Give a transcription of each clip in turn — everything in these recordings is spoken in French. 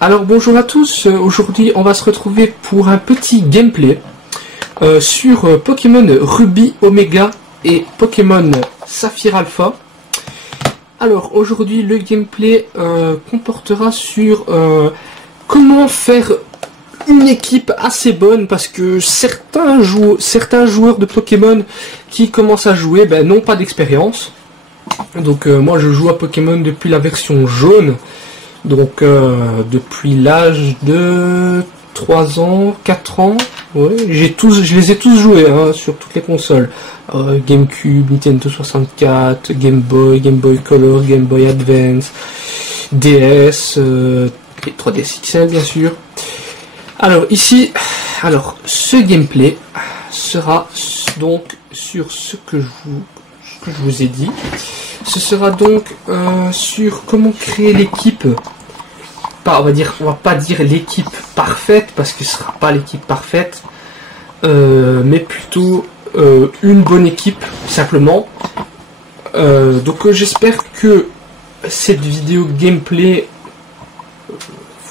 Alors bonjour à tous, aujourd'hui on va se retrouver pour un petit gameplay sur Pokémon Ruby Omega et Pokémon Saphir Alpha. Alors aujourd'hui le gameplay comportera sur comment faire une équipe assez bonne, parce que certains joueurs de Pokémon qui commencent à jouer n'ont pas d'expérience. Donc moi je joue à Pokémon depuis la version jaune. Donc depuis l'âge de 3 ans, 4 ans, ouais, je les ai tous joués sur toutes les consoles. GameCube, Nintendo 64, Game Boy Color, Game Boy Advance, DS, et 3DS XL bien sûr. Alors ici, ce gameplay sera donc sur ce que je vous ai dit. Ce sera donc sur comment créer l'équipe. On va pas dire l'équipe parfaite, parce que ce sera pas l'équipe parfaite, mais plutôt une bonne équipe simplement. Donc j'espère que cette vidéo gameplay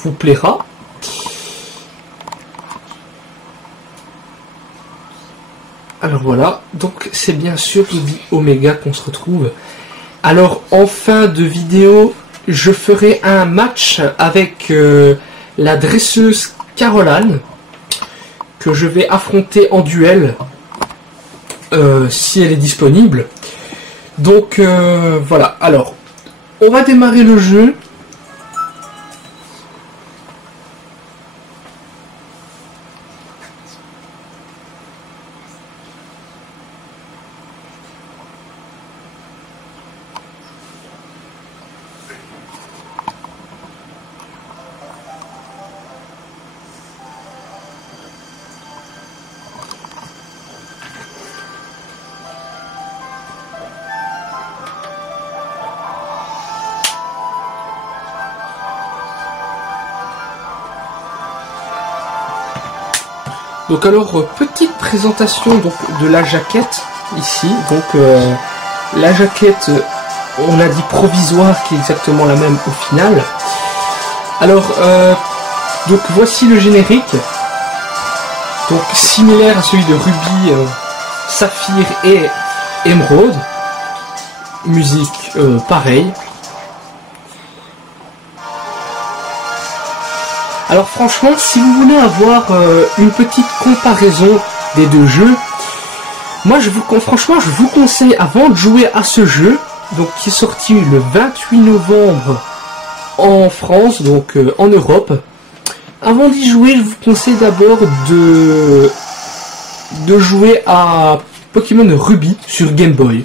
vous plaira. Alors voilà, donc c'est bien sûr Ruby Omega qu'on se retrouve. Alors en fin de vidéo, je ferai un match avec la dresseuse Caroline, que je vais affronter en duel si elle est disponible. Donc voilà, alors on va démarrer le jeu. Donc alors, petite présentation donc de la jaquette ici. Donc la jaquette, on a dit provisoire, qui est exactement la même au final. Alors donc voici le générique. Donc similaire à celui de Ruby, Saphir et Émeraude. Musique pareil. Alors franchement, si vous voulez avoir une petite comparaison des deux jeux, moi je vous conseille, avant de jouer à ce jeu, donc qui est sorti le 28 novembre en France, donc en Europe, avant d'y jouer, je vous conseille d'abord de jouer à Pokémon Ruby sur Game Boy.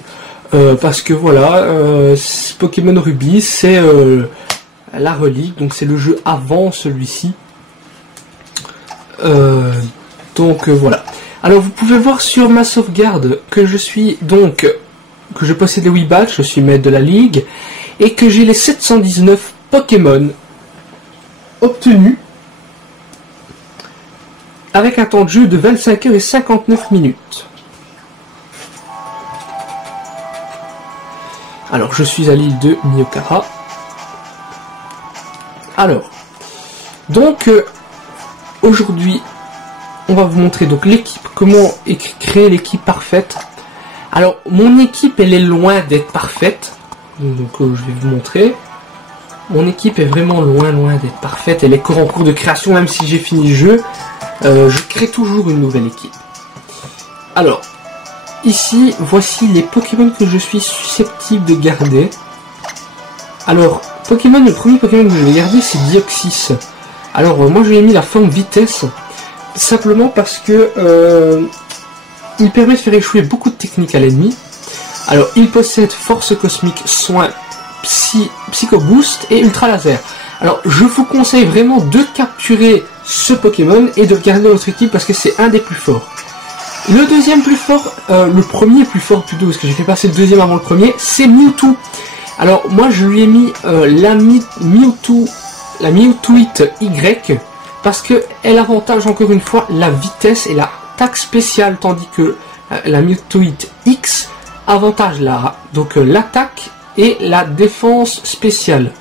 Parce que voilà, Pokémon Ruby c'est la relique, donc c'est le jeu avant celui-ci. Donc voilà. Alors vous pouvez voir sur ma sauvegarde que je possède les 8 badges, je suis maître de la ligue, et que j'ai les 719 Pokémon obtenus avec un temps de jeu de 25 heures et 59 minutes. Alors je suis à l'île de Myokara. Alors, donc aujourd'hui, on va vous montrer donc l'équipe, comment créer l'équipe parfaite. Alors, mon équipe, elle est loin d'être parfaite, donc je vais vous montrer. Mon équipe est vraiment loin d'être parfaite. Elle est encore en cours de création, même si j'ai fini le jeu. Je crée toujours une nouvelle équipe. Alors, ici, voici les Pokémon que je suis susceptible de garder. Alors, le premier Pokémon que je vais garder, c'est Deoxys. Alors, moi je lui ai mis la forme vitesse, simplement parce que il permet de faire échouer beaucoup de techniques à l'ennemi. Alors, il possède force cosmique, soin, psycho boost et ultra laser. Alors, je vous conseille vraiment de capturer ce Pokémon et de le garder dans votre équipe, parce que c'est un des plus forts. Le deuxième plus fort, le premier plus fort plutôt, parce que j'ai fait passer le deuxième avant le premier, c'est Mewtwo. Alors moi je lui ai mis la Mewtwoite Y, parce que elle avantage encore une fois la vitesse et l'attaque spéciale, tandis que la Mewtwoite X avantage l'attaque et la défense spéciale.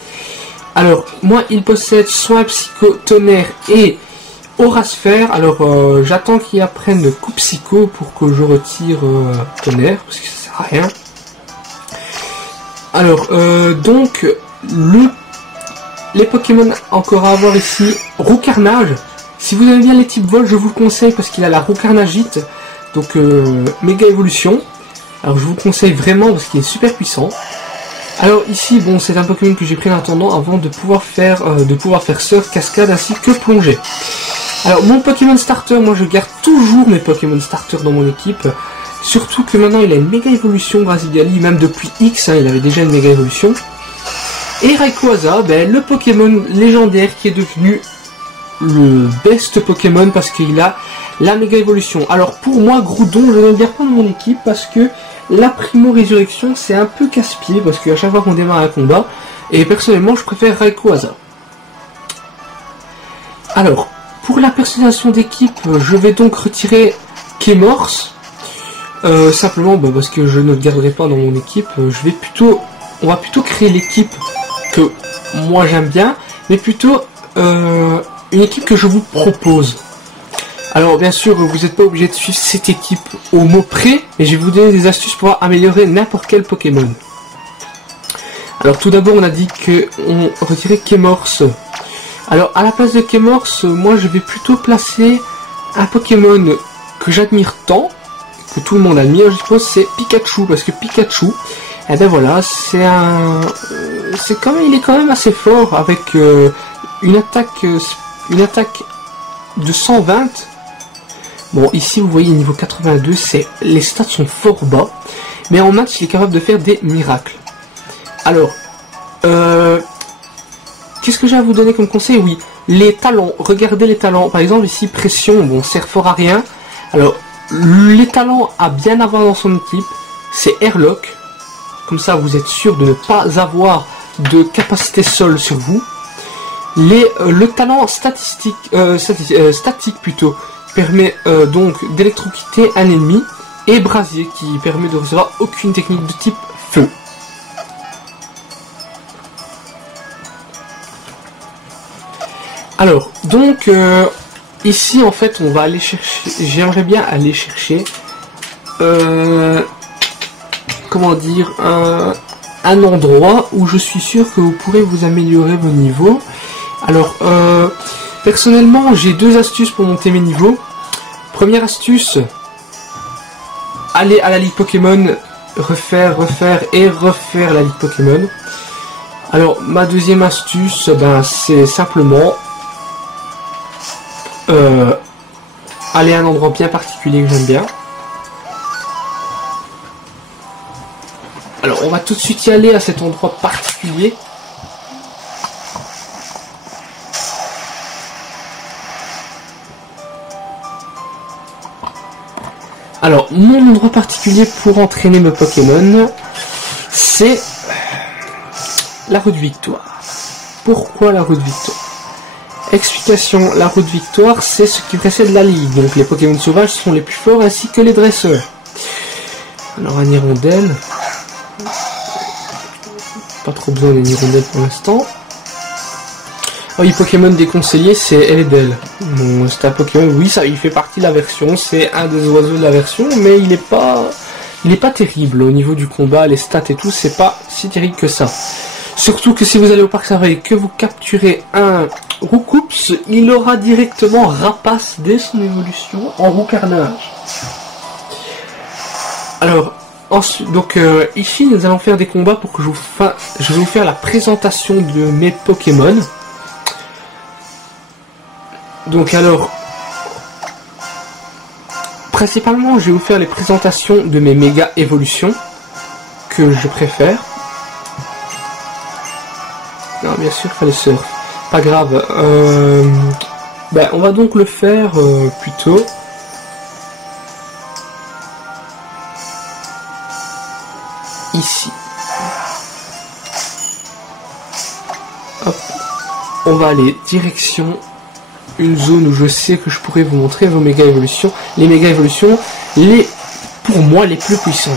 Alors, moi, il possède soit Psycho, Tonnerre et Aura Sphère. Alors, j'attends qu'il apprenne coup Psycho pour que je retire Tonnerre, parce que ça sert à rien. Alors, donc, les Pokémon encore à avoir ici, Roue Carnage. Si vous aimez bien les types vol, je vous le conseille parce qu'il a la Roue Carnagite, donc méga évolution. Alors, je vous le conseille vraiment parce qu'il est super puissant. Alors ici, bon, c'est un Pokémon que j'ai pris en attendant avant de pouvoir faire surf, cascade ainsi que plongée. Alors mon Pokémon starter, moi je garde toujours mes Pokémon starter dans mon équipe. Surtout que maintenant il a une méga évolution Brasigali, même depuis X, hein, il avait déjà une méga évolution. Et Rayquaza, ben, le Pokémon légendaire qui est devenu le best Pokémon parce qu'il a la méga évolution. Alors pour moi, Groudon, je ne le garde pas dans mon équipe parce que la Primo Résurrection c'est un peu casse-pied parce qu'à chaque fois qu'on démarre un combat, et personnellement je préfère Rayquaza. Alors, pour la personnalisation d'équipe, je vais donc retirer Kémorse. Simplement parce que je ne le garderai pas dans mon équipe, on va plutôt créer l'équipe que moi j'aime bien, mais plutôt une équipe que je vous propose. Alors bien sûr, vous n'êtes pas obligé de suivre cette équipe au mot près, mais je vais vous donner des astuces pour améliorer n'importe quel Pokémon. Alors tout d'abord, on a dit qu'on retirait Kémorse. Alors à la place de Kémorse, moi je vais plutôt placer un Pokémon que j'admire tant, que tout le monde admire, je suppose, c'est Pikachu, parce que Pikachu, et ben voilà, il est quand même assez fort avec une attaque de 120. Bon, ici vous voyez niveau 82, les stats sont fort bas, mais en match il est capable de faire des miracles. Alors, qu'est-ce que j'ai à vous donner comme conseil? Oui, les talents, regardez les talents. Par exemple ici pression, bon, sert fort à rien. Alors, les talents à bien avoir dans son équipe, c'est Airlock. Comme ça, vous êtes sûr de ne pas avoir de capacité sol sur vous. Le talent statique plutôt, permet donc d'électrocuter un ennemi. Et Brasier, qui permet de recevoir aucune technique de type feu. Alors, donc, ici, en fait, on va aller chercher... J'aimerais bien aller chercher... comment dire, un endroit où je suis sûr que vous pourrez vous améliorer vos niveaux. Alors, personnellement, j'ai deux astuces pour monter mes niveaux. Première astuce, aller à la Ligue Pokémon, refaire la Ligue Pokémon. Alors, ma deuxième astuce, c'est simplement aller à un endroit bien particulier que j'aime bien. Alors, on va tout de suite y aller à cet endroit particulier. Alors, mon endroit particulier pour entraîner mes Pokémon, c'est la route Victoire. Pourquoi la route Victoire? Explication, la route Victoire, c'est ce qui précède la ligue. Donc, les Pokémon sauvages sont les plus forts ainsi que les dresseurs. Alors, un hirondelle. Pas trop besoin d'une hirondelle pour l'instant. Oh, oui, Pokémon déconseillé, c'est Eledel. Bon, c'est un Pokémon, oui, ça, il fait partie de la version, c'est un des oiseaux de la version, mais il est pas terrible au niveau du combat, les stats et tout, c'est pas si terrible que ça. Surtout que si vous allez au parc Safari et que vous capturez un Roucoups, il aura directement Rapace dès son évolution en Roue Carnage. Alors, ensuite, donc ici nous allons faire des combats pour que je vais vous faire la présentation de mes Pokémon. Donc alors, principalement je vais vous faire les présentations de mes méga évolutions que je préfère. Non, bien sûr, il fallait surf. Pas grave. On va donc le faire plutôt. Ici. Hop. On va aller direction une zone où je sais que je pourrais vous montrer vos méga évolutions. Les méga évolutions, pour moi, les plus puissantes.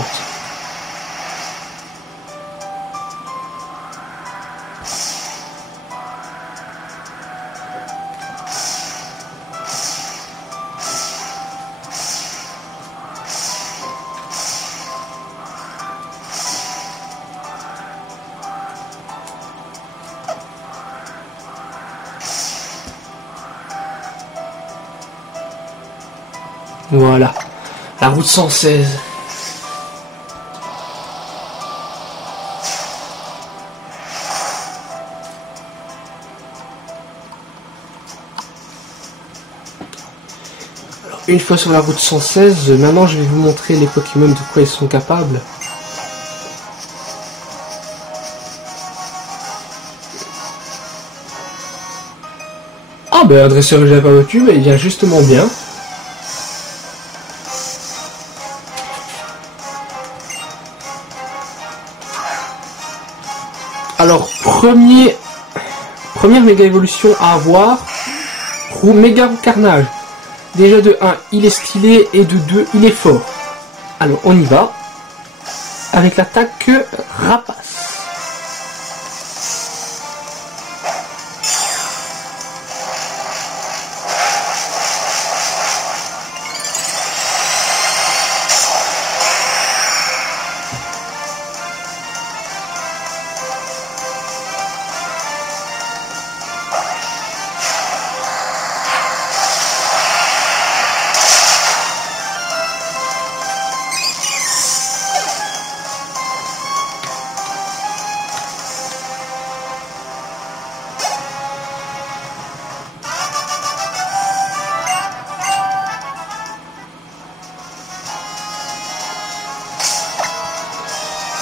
Voilà, la route 116. Alors, une fois sur la route 116, maintenant je vais vous montrer les Pokémon de quoi ils sont capables. Ah ben un dresseur que j'avais pas battu, mais il vient justement bien. Alors première méga évolution à avoir, méga carnage. Déjà de 1 il est stylé et de 2 il est fort. Alors on y va avec l'attaque rapace.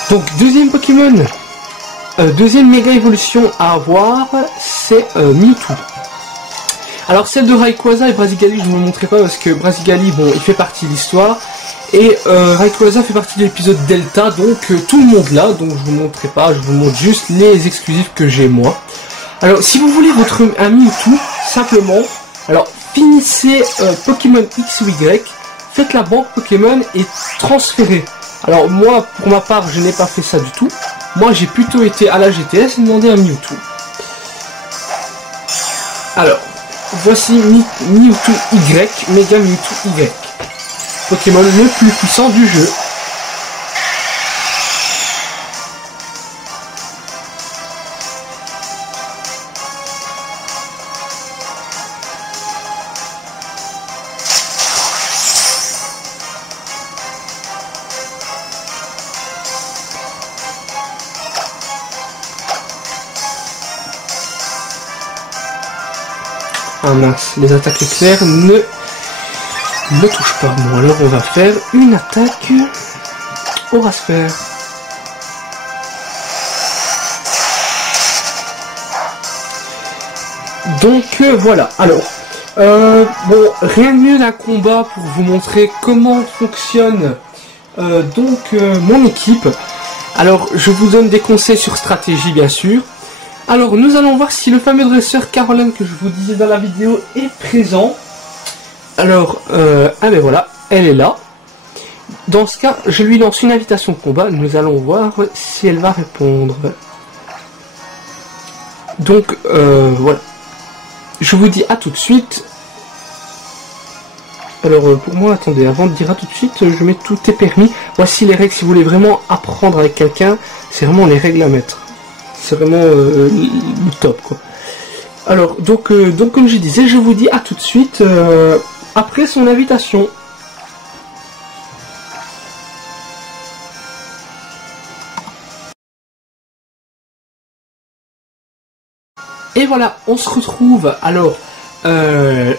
Donc deuxième Pokémon, deuxième méga évolution à avoir, c'est Mewtwo. Alors celle de Rayquaza et Brazigali, je ne vous le montrerai pas parce que Brazigali, bon, il fait partie de l'histoire. Et Rayquaza fait partie de l'épisode Delta, donc tout le monde là, donc je vous montrerai pas, je vous montre juste les exclusifs que j'ai moi. Alors si vous voulez votre Mewtwo, simplement, alors finissez Pokémon X ou Y, faites la banque Pokémon et transférez. Alors moi, pour ma part, je n'ai pas fait ça du tout. Moi, j'ai plutôt été à la GTS et demandé un Mewtwo. Alors, voici Mewtwo Y, Mega Mewtwo Y. Pokémon le plus puissant du jeu. Ah mince, les attaques éclairs ne touchent pas. Bon, alors on va faire une attaque Aurasphère. Donc voilà, alors, bon, rien de mieux d'un combat pour vous montrer comment fonctionne mon équipe. Alors, je vous donne des conseils sur stratégie, bien sûr. Alors, nous allons voir si le fameux dresseur Caroline que je vous disais dans la vidéo est présent. Alors, ah ben voilà, elle est là. Dans ce cas, je lui lance une invitation de combat. Nous allons voir si elle va répondre. Donc, voilà. Je vous dis à tout de suite. Alors, pour moi, attendez, avant de dire à tout de suite, je mets tout est permis. Voici les règles si vous voulez vraiment apprendre avec quelqu'un. C'est vraiment les règles à mettre. C'est vraiment le top, quoi. Alors, donc comme je disais, je vous dis à tout de suite après son invitation. Et voilà, on se retrouve. Alors,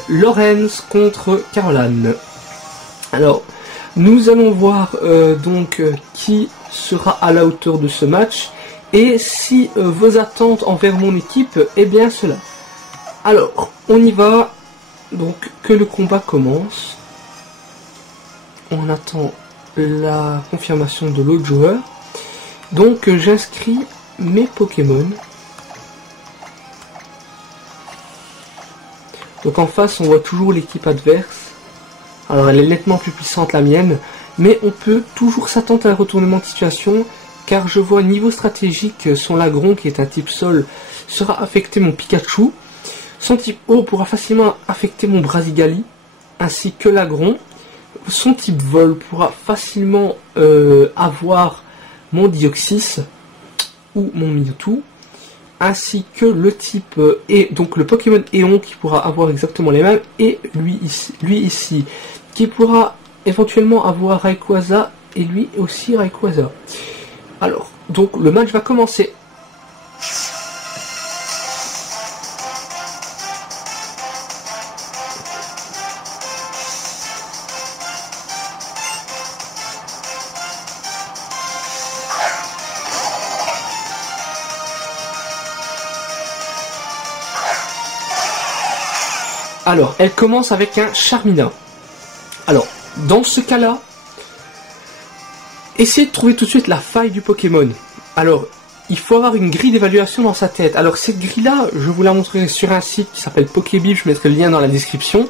Lorenz contre Caroline. Alors, nous allons voir qui sera à la hauteur de ce match. Et si vos attentes envers mon équipe est bien cela. Alors, on y va. Donc, que le combat commence. On attend la confirmation de l'autre joueur. Donc, j'inscris mes Pokémon. Donc, en face, on voit toujours l'équipe adverse. Alors, elle est nettement plus puissante la mienne. Mais on peut toujours s'attendre à un retournement de situation. Car je vois niveau stratégique, son Lagron, qui est un type sol, sera affecté mon Pikachu. Son type eau pourra facilement affecter mon Brazigali, ainsi que Lagron. Son type vol pourra facilement avoir mon Deoxys ou mon Mewtwo. Ainsi que le type et donc le Pokémon Éon qui pourra avoir exactement les mêmes. Et lui ici qui pourra éventuellement avoir Rayquaza et lui aussi Rayquaza. Alors, donc le match va commencer. Alors, elle commence avec un Charmina. Alors, dans ce cas-là, essayez de trouver tout de suite la faille du Pokémon. Alors, il faut avoir une grille d'évaluation dans sa tête. Alors, cette grille-là, je vous la montrerai sur un site qui s'appelle Pokébib, je mettrai le lien dans la description.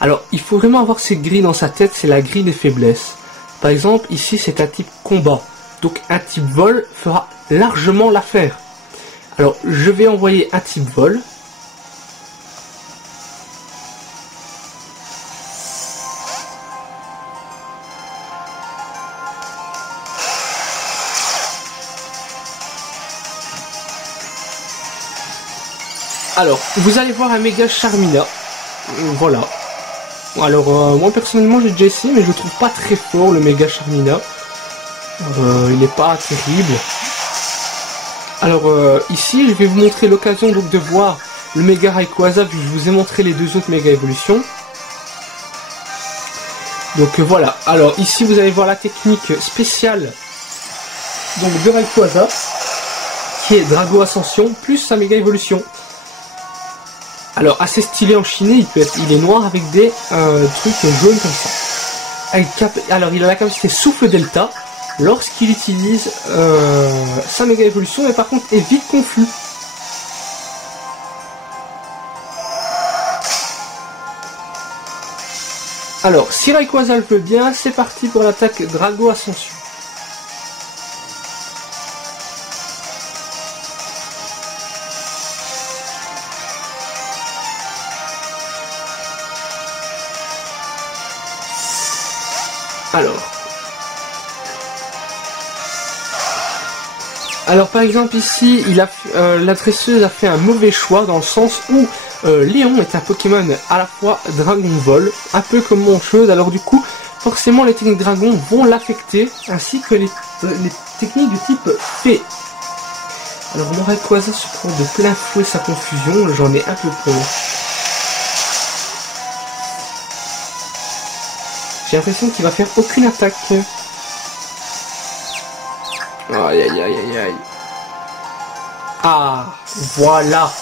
Alors, il faut vraiment avoir cette grille dans sa tête, c'est la grille des faiblesses. Par exemple, ici, c'est un type combat. Donc, un type vol fera largement l'affaire. Alors, je vais envoyer un type vol. Alors, vous allez voir un méga Charmina. Voilà. Alors, moi personnellement, j'ai déjà essayé, mais je le trouve pas très fort, le méga Charmina. Il n'est pas terrible. Alors, ici, je vais vous montrer l'occasion donc de voir le méga Rayquaza, vu que je vous ai montré les deux autres méga évolutions. Donc, voilà. Alors, ici, vous allez voir la technique spéciale donc de Rayquaza, qui est Drago Ascension, plus sa méga évolution. Alors, assez stylé en chiné, il est noir avec des trucs jaunes comme ça. Alors, il a la capacité Souffle Delta lorsqu'il utilise sa méga évolution, mais par contre est vite confus. Alors, si Rayquaza le peut bien, c'est parti pour l'attaque Drago Ascension. Alors par exemple ici, la dresseuse a fait un mauvais choix dans le sens où Léon est un Pokémon à la fois Dragon Vol, un peu comme Moncheuse, alors du coup, forcément les techniques Dragon vont l'affecter, ainsi que les techniques du type Fée. Alors le Rayquaza se prend de plein fouet sa confusion, j'en ai un peu peur. J'ai l'impression qu'il va faire aucune attaque. Aïe aïe aïe aïe aïe. Ah, voilà.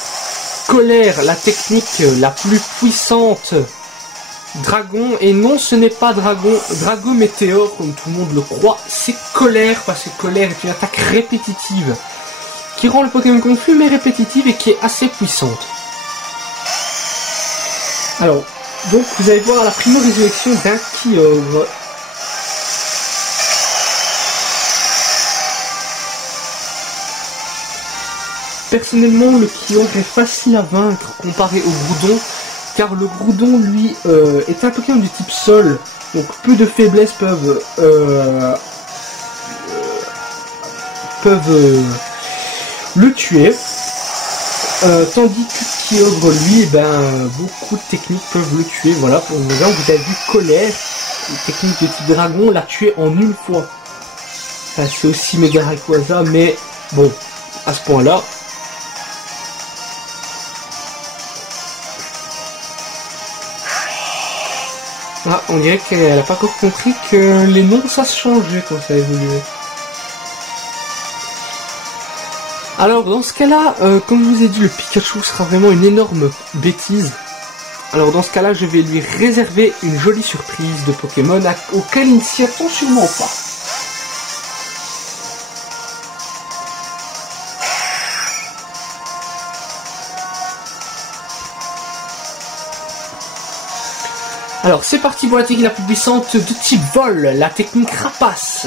Colère, la technique la plus puissante. Dragon, et non ce n'est pas Drago Météore comme tout le monde le croit, c'est Colère, parce que Colère est une attaque répétitive qui rend le Pokémon confus mais répétitive et qui est assez puissante. Alors, donc vous allez voir la primo résurrection d'un Kyogre. Personnellement, le Kyogre est facile à vaincre comparé au Groudon, car le Groudon, lui, est un Pokémon du type Sol, donc peu de faiblesses peuvent le tuer, tandis que Kyogre, lui, beaucoup de techniques peuvent le tuer. Voilà, pour exemple, vous avez vu Colère, une technique de type Dragon, l'a tué en une fois. Enfin, c'est aussi méga Rayquaza, mais bon, à ce point-là. Ah, on dirait qu'elle n'a pas encore compris que les noms ça se changeait quand ça évoluait. Alors dans ce cas-là, comme je vous ai dit, le Pikachu sera vraiment une énorme bêtise. Alors dans ce cas-là, je vais lui réserver une jolie surprise de Pokémon auquel il ne s'y attend sûrement pas. Alors c'est parti pour la technique la plus puissante de type vol, la technique Rapace.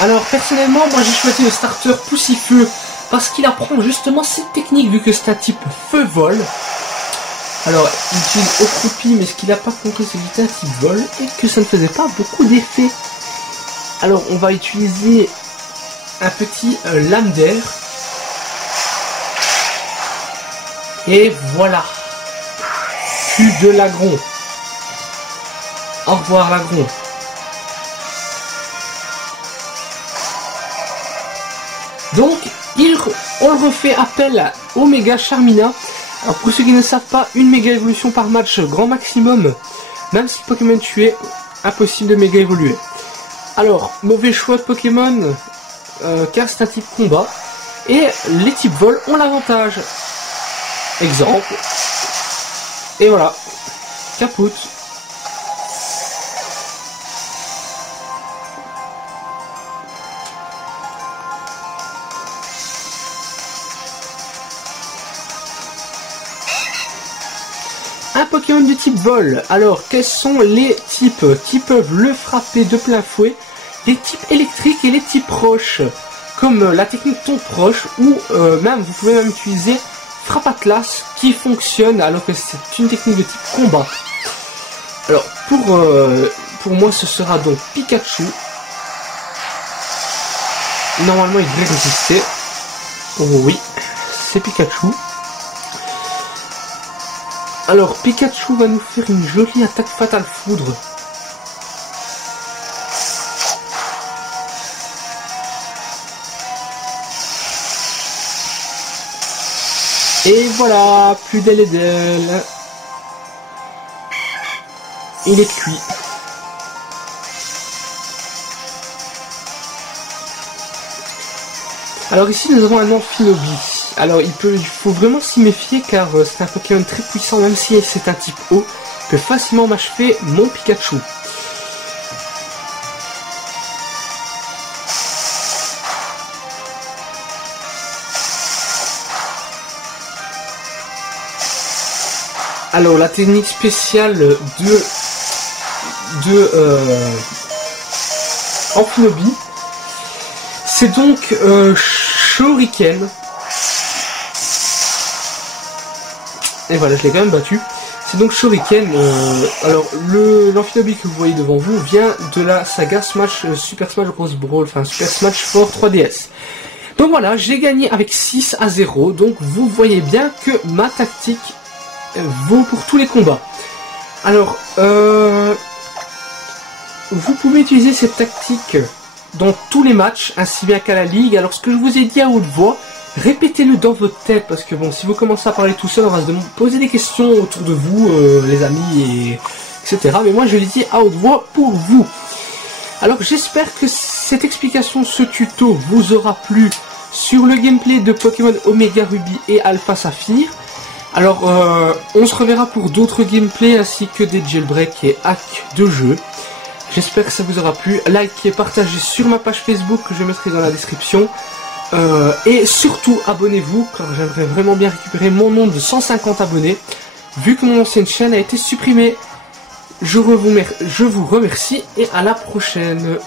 Alors personnellement, moi j'ai choisi le starter Poussifeu parce qu'il apprend justement cette technique vu que c'est un type feu-vol. Alors il utilise Ocroupi, mais ce qu'il n'a pas compris c'est qu'il était un type vol et que ça ne faisait pas beaucoup d'effet. Alors on va utiliser un petit lame d'air. Et voilà. De l'agron. Au revoir l'agron. Donc, on refait appel à Omega Charmina. Alors pour ceux qui ne savent pas, une méga évolution par match grand maximum. Même si le Pokémon tué, impossible de méga évoluer. Alors, mauvais choix de Pokémon, car c'est un type combat. Et les types vol ont l'avantage. Exemple. Et voilà. Capote. Un Pokémon de type vol. Alors, quels sont les types qui peuvent le frapper de plein fouet? Les types électriques et les types roches. Comme la technique ton proche, ou même vous pouvez même utiliser Frappe Atlas qui fonctionne alors que c'est une technique de type combat. Alors, pour moi, ce sera donc Pikachu. Normalement, il devrait résister. Oh oui, c'est Pikachu. Alors, Pikachu va nous faire une jolie attaque Fatal Foudre. Et voilà, plus d'ailes et d'ailes. Il est cuit. Alors ici, nous avons un Amphinobi. Alors il faut vraiment s'y méfier car c'est un Pokémon très puissant, même si c'est un type eau, peut facilement m'achever mon Pikachu. Alors la technique spéciale de Amphinobi, c'est donc Shuriken. Et voilà, je l'ai quand même battu. C'est donc Shuriken. Alors l'Amphinobi que vous voyez devant vous vient de la saga Super Smash Bros Brawl, enfin Super Smash 4 3DS. Donc voilà, j'ai gagné avec 6-0. Donc vous voyez bien que ma tactique vaut pour tous les combats. Alors, vous pouvez utiliser cette tactique dans tous les matchs, ainsi bien qu'à la ligue. Alors, ce que je vous ai dit à haute voix, répétez-le dans votre tête, parce que bon, si vous commencez à parler tout seul, on va se poser des questions autour de vous, les amis, etc. Mais moi, je l'ai dit à haute voix pour vous. Alors, j'espère que cette explication, ce tuto, vous aura plu sur le gameplay de Pokémon Omega Ruby et Alpha Saphir. Alors, on se reverra pour d'autres gameplays ainsi que des jailbreaks et hacks de jeu. J'espère que ça vous aura plu. Likez, partagez sur ma page Facebook que je mettrai dans la description. Et surtout, abonnez-vous, car j'aimerais vraiment bien récupérer mon nombre de 150 abonnés, vu que mon ancienne chaîne a été supprimée. Je vous remercie et à la prochaine.